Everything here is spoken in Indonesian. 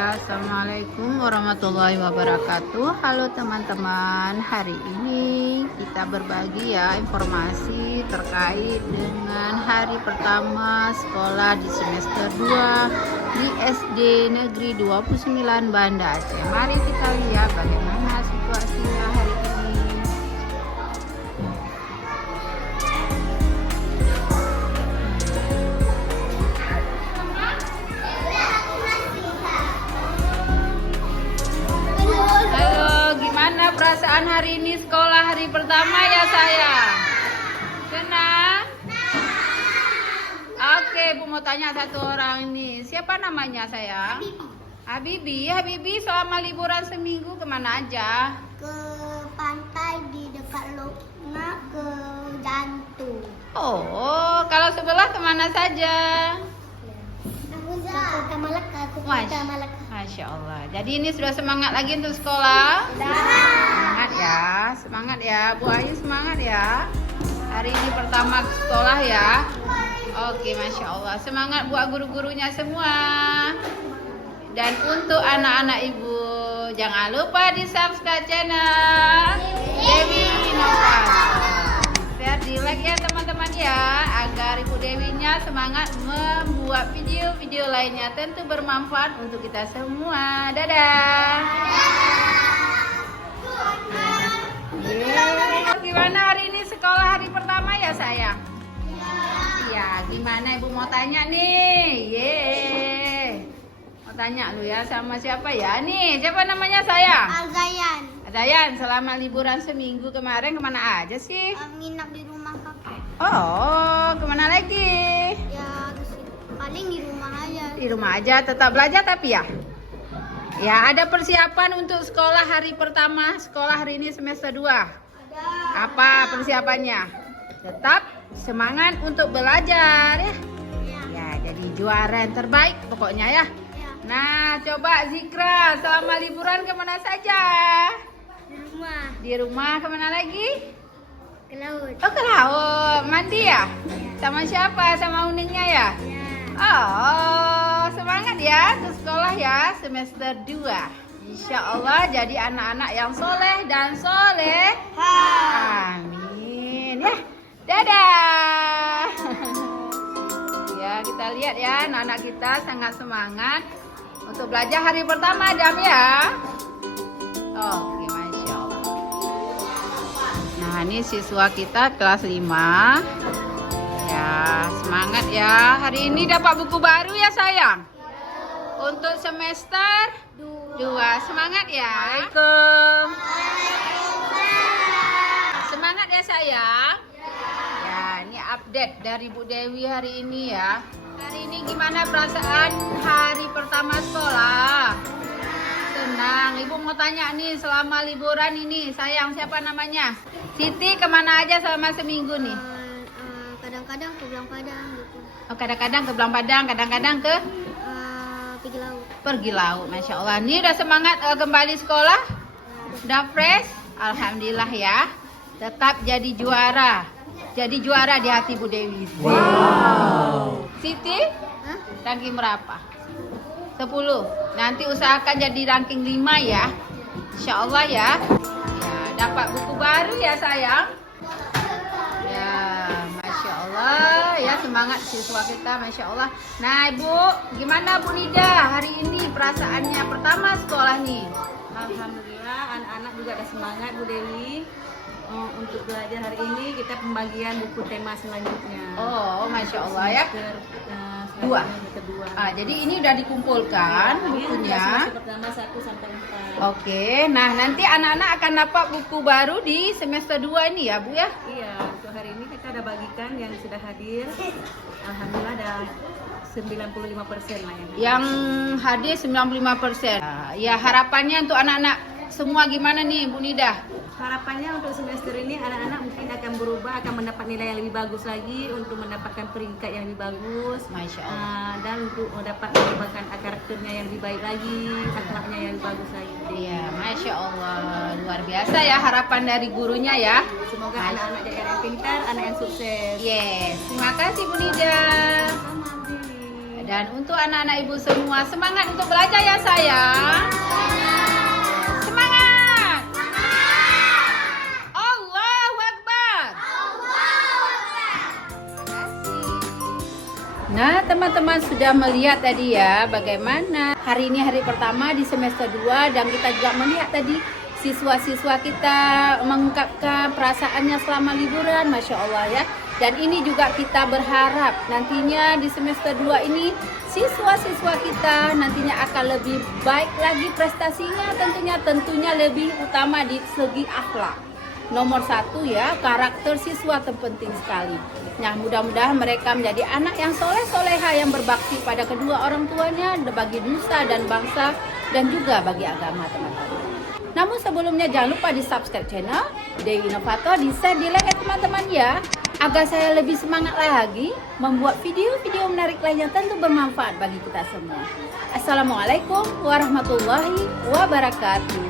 Ya, assalamualaikum warahmatullahi wabarakatuh. Halo teman-teman, hari ini kita berbagi ya informasi terkait dengan hari pertama sekolah di semester 2 di SD Negeri 29 Banda Aceh. Mari kita lihat bagaimana situasinya hari ini. Perasaan hari ini sekolah hari pertama ya sayang? Senang? Oke, Bu mau tanya satu orang ini. Siapa namanya sayang? Habibi. Habibi selama liburan seminggu kemana aja? Ke pantai di dekat Lokna, ke Jantung. Oh, kalau sebelah kemana saja? Ke Kota Malaka, ke Kota Malaka. Masya Allah. Jadi ini sudah semangat lagi untuk sekolah? Semangat ya, semangat ya. Bu Ayu semangat ya. Hari ini pertama sekolah ya. Oke, Masya Allah. Semangat buat guru-gurunya semua. Dan untuk anak-anak ibu, jangan lupa di subscribe channel Dewi Inovasi. Share di like ya teman-teman ya, agar Ibu Dewinya semangat membuat video-video lainnya, tentu bermanfaat untuk kita semua. Dadah. Gimana hari ini sekolah hari pertama ya sayang? Iya. Gimana Ibu mau tanya nih? Mau tanya lu ya sama siapa ya? Nih, siapa namanya sayang? Alzayan. Zayan, selama liburan seminggu kemarin kemana aja sih? Nginap di rumah kakak. Oh, kemana lagi? Ya, paling di rumah aja. Di rumah aja, tetap belajar tapi ya? Ya, ada persiapan untuk sekolah hari pertama, sekolah hari ini semester 2. Ada. Apa persiapannya? Tetap semangat untuk belajar ya. Ya, jadi juara yang terbaik pokoknya ya. Nah, coba Zikra, selama liburan kemana saja? Di rumah. Di rumah kemana lagi? Ke laut. Oh, ke laut. Mandi ya? Sama siapa? Sama Uningnya ya? Ya. Oh, semangat ya ke sekolah ya semester 2. Insya Allah jadi anak-anak yang soleh dan soleh. Amin ya. Dadah. Ya, kita lihat ya anak-anak kita sangat semangat untuk belajar hari pertama Adam ya. Oke, Masya Allah. Nah, ini siswa kita kelas 5. Ya, semangat ya. Hari ini dapat buku baru ya sayang? Untuk semester 2. Semangat ya. Waalaikumsalam. Semangat ya sayang. Ya, ini update dari Bu Dewi hari ini ya. Hari ini gimana perasaan hari pertama sekolah? Senang. Ibu mau tanya nih, selama liburan ini sayang siapa namanya? Siti kemana aja selama seminggu nih? Kadang-kadang ke Belang Padang gitu. Oh, kadang-kadang ke Belang Padang, kadang-kadang ke Pergi laut. pergi laut. Masya Allah. Ini udah semangat kembali sekolah? Udah fresh? Alhamdulillah ya. Tetap jadi juara. Jadi juara di hati Bu Dewi. Wow. Siti? Hah? Ranking berapa? 10. Nanti usahakan jadi ranking 5 ya. Insya Allah ya. Ya, dapat buku baru ya sayang. Ya, Masya Allah ya, semangat siswa kita, Masya Allah. Nah Ibu, gimana Bu Nida hari ini perasaannya pertama sekolah nih? Alhamdulillah anak-anak juga ada semangat Bu Dewi. Untuk belajar hari ini kita pembagian buku tema selanjutnya. Oh, Masya Allah ya. Dua. Kedua. Jadi ini udah dikumpulkan bukunya. Semester pertama 1 sampai 4. Oke, nah nanti anak-anak akan dapat buku baru di semester 2 ini ya Bu ya? Iya, untuk hari ini kita ada bagikan yang sudah hadir. Alhamdulillah ada 95% lah Yang hadir 95%. Ya, harapannya untuk anak-anak semua gimana nih Bu Nida? Harapannya untuk semester ini anak-anak mungkin akan berubah, akan mendapat nilai yang lebih bagus lagi untuk mendapatkan peringkat yang lebih bagus. Masya Allah. Dan untuk dapat mengembangkan karakternya yang lebih baik lagi, akhlaknya yang lebih bagus lagi. Iya, Masya Allah, luar biasa ya harapan dari gurunya ya. Semoga anak-anak jadi anak yang pintar, anak yang sukses. Yes, terima kasih Bu Nida. Sama, Bi. Dan untuk anak-anak ibu semua, semangat untuk belajar ya sayang. Semangat. Allahu Akbar. Nah, teman-teman sudah melihat tadi ya bagaimana hari ini hari pertama di semester 2 dan kita juga melihat tadi siswa-siswa kita mengungkapkan perasaannya selama liburan, Masya Allah ya. Dan ini juga kita berharap nantinya di semester 2 ini siswa-siswa kita nantinya akan lebih baik lagi prestasinya, tentunya lebih utama di segi akhlak. Nomor 1 ya, karakter siswa terpenting sekali. Nah, mudah-mudahan mereka menjadi anak yang soleh-soleha yang berbakti pada kedua orang tuanya bagi nusa dan bangsa dan juga bagi agama, teman-teman. Namun sebelumnya jangan lupa di subscribe channel Dewi Inovator, di share, di like teman-teman ya, agar saya lebih semangat lagi membuat video-video menarik lainnya tentu bermanfaat bagi kita semua. Assalamualaikum warahmatullahi wabarakatuh.